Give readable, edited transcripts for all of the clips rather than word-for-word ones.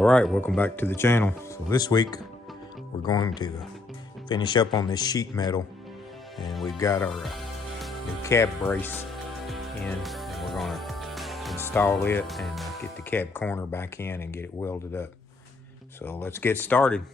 Alright, welcome back to the channel. So this week we're going to finish up on this sheet metal, and we've got our new cab brace in, and we're going to install it and get the cab corner back in and get it welded up. So let's get started.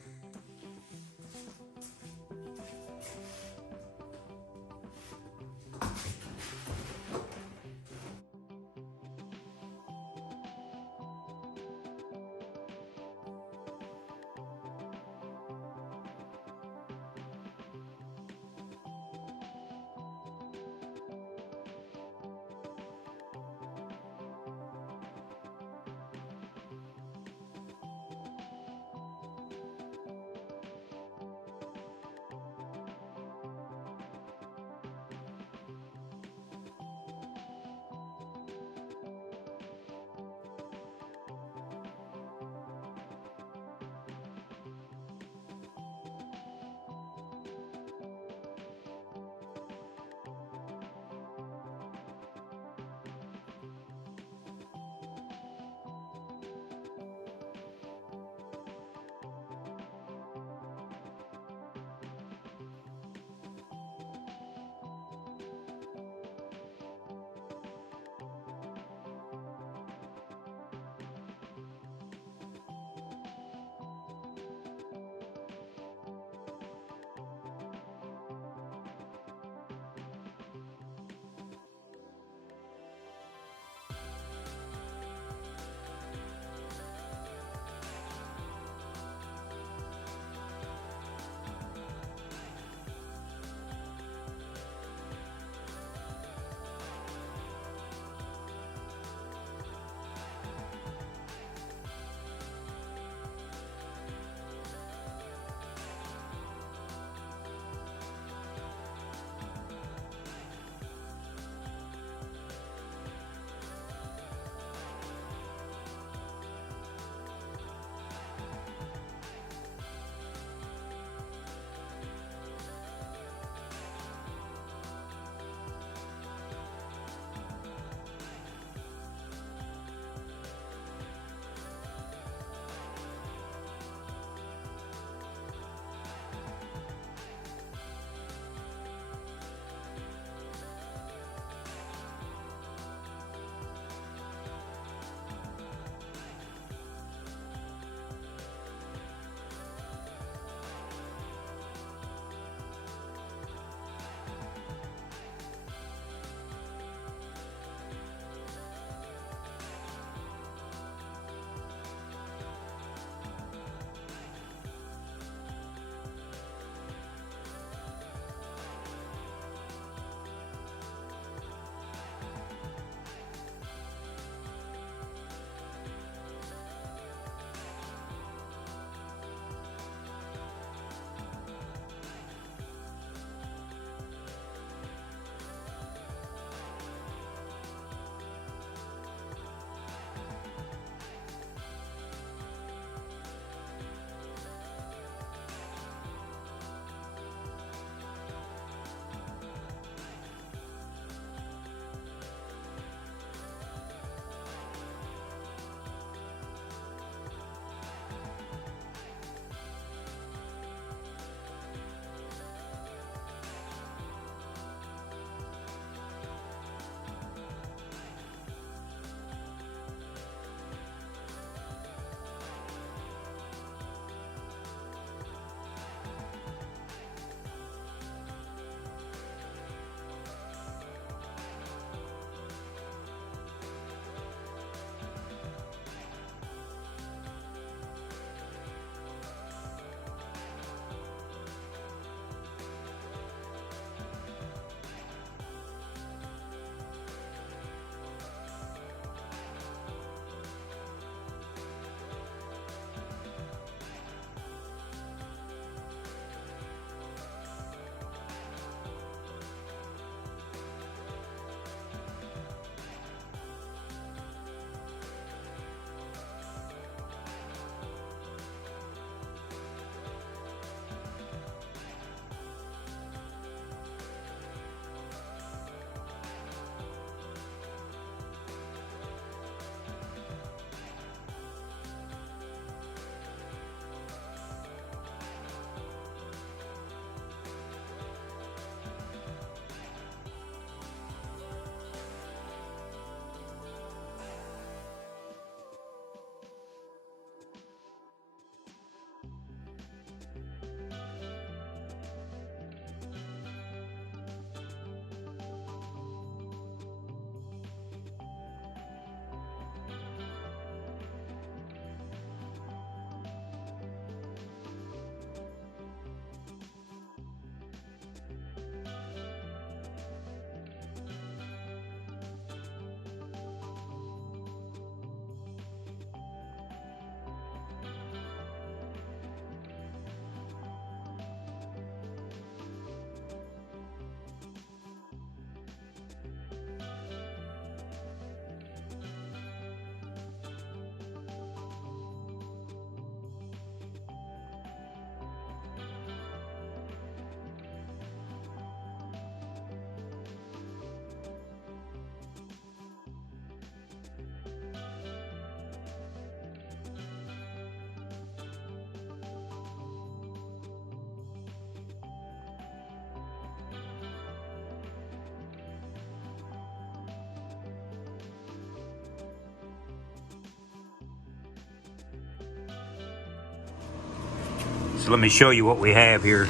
So let me show you what we have here.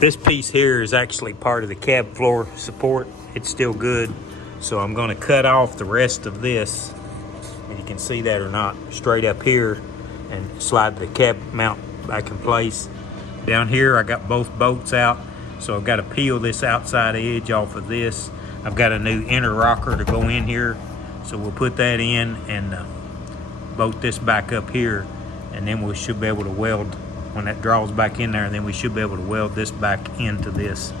This piece here is actually part of the cab floor support. It's still good. So I'm gonna cut off the rest of this, and you can see that or not, straight up here, and slide the cab mount back in place. Down here, I got both bolts out, so I've got to peel this outside edge off of this. I've got a new inner rocker to go in here, so we'll put that in and bolt this back up here, and then we should be able to weld, when that draws back in there, and then we should be able to weld this back into this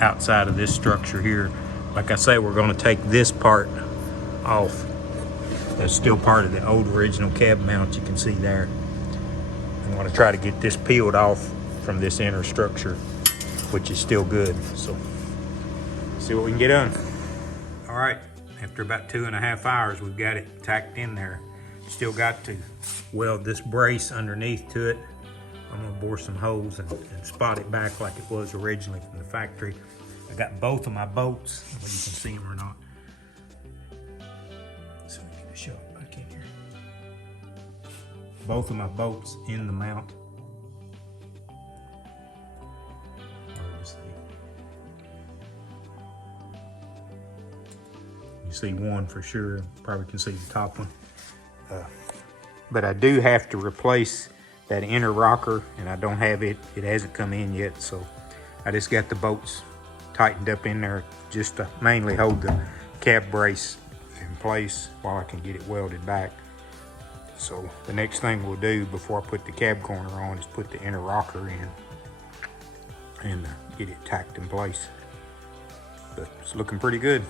outside of this structure here. Like I say, we're going to take this part off. That's still part of the old original cab mount, you can see there. I'm going to try to get this peeled off from this inner structure, which is still good. So see what we can get done. All right, after about 2.5 hours, we've got it tacked in there. Still got to weld this brace underneath to it. I'm gonna bore some holes and spot it back like it was originally from the factory. I got both of my bolts, whether you can see them or not. So we need to shove it back in here. Both of my bolts in the mount. You see one for sure, probably can see the top one. But I do have to replace that inner rocker, and I don't have it, it hasn't come in yet, so I just got the bolts tightened up in there just to mainly hold the cab brace in place while I can get it welded back. So the next thing we'll do before I put the cab corner on is put the inner rocker in and get it tacked in place. But it's looking pretty good.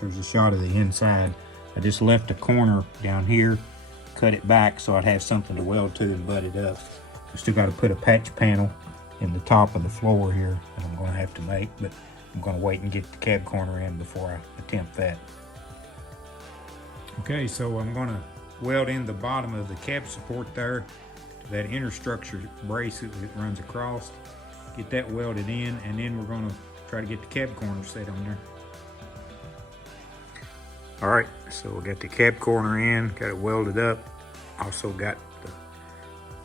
Here's a shot of the inside. I just left a corner down here, cut it back so I'd have something to weld to and butt it up. I still got to put a patch panel in the top of the floor here that I'm going to have to make, but I'm going to wait and get the cab corner in before I attempt that. Okay, so I'm going to weld in the bottom of the cab support there to that inner structure brace that runs across. Get that welded in, and then we're going to try to get the cab corner set on there. All right, so we got the cab corner in, got it welded up. Also got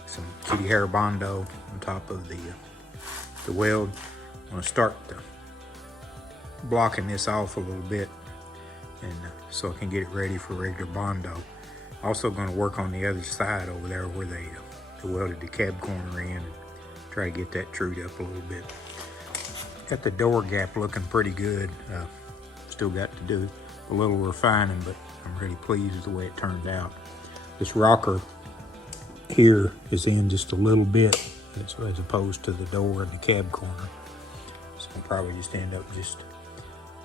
some kitty hair Bondo on top of the weld. I'm gonna start blocking this off a little bit, and so I can get it ready for regular Bondo. Also gonna work on the other side over there where they welded the cab corner in, and try to get that trued up a little bit. Got the door gap looking pretty good. Still got to do a little refining, but I'm really pleased with the way it turned out. This rocker here is in just a little bit as opposed to the door and the cab corner. So I'll probably just end up just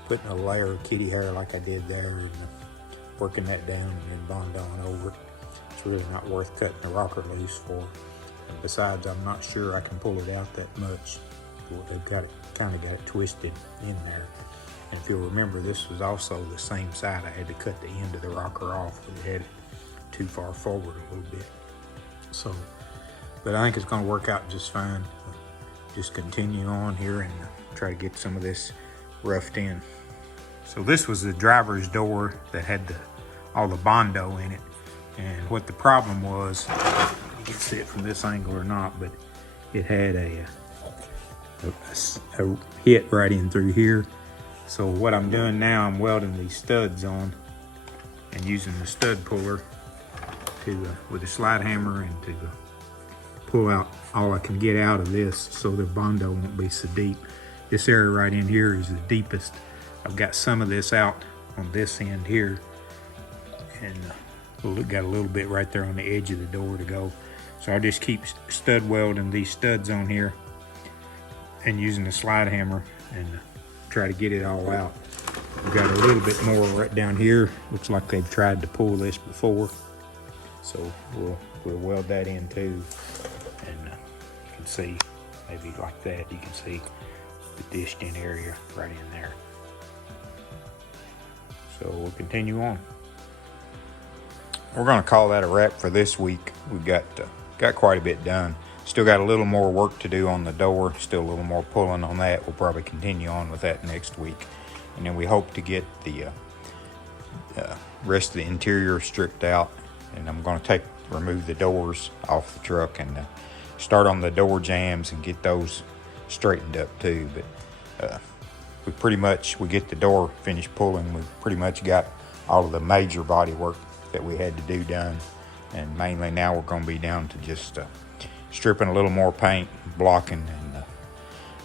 putting a layer of kitty hair like I did there and working that down and then Bondoing over it. It's really not worth cutting the rocker loose for. And besides, I'm not sure I can pull it out that much. They've got it, kind of got it twisted in there. And if you'll remember, this was also the same side. I had to cut the end of the rocker off. We had it too far forward a little bit. So, but I think it's going to work out just fine. Just continue on here and try to get some of this roughed in. So this was the driver's door that had all the Bondo in it. And what the problem was, you can see it from this angle or not, but it had a hit right in through here. So what I'm doing now, I'm welding these studs on and using the stud puller to with a slide hammer and to pull out all I can get out of this so the Bondo won't be so deep. This area right in here is the deepest. I've got some of this out on this end here, and got a little bit right there on the edge of the door to go. So I'll just keep stud welding these studs on here and using the slide hammer and try to get it all out. We've got a little bit more right down here. Looks like they've tried to pull this before. So we'll weld that in too. And you can see, maybe like that, you can see the dished in area right in there. So we'll continue on. We're gonna call that a wrap for this week. We've got quite a bit done. Still got a little more work to do on the door, still a little more pulling on that. We'll probably continue on with that next week. And then we hope to get the rest of the interior stripped out. And I'm gonna take remove the doors off the truck and start on the door jambs and get those straightened up too. But we get the door finished pulling. We pretty much got all of the major body work that we had to do done, and mainly now we're going to be down to just stripping a little more paint, blocking,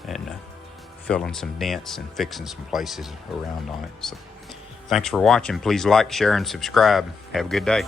and filling some dents and fixing some places around on it. So thanks for watching. Please like, share, and subscribe. Have a good day.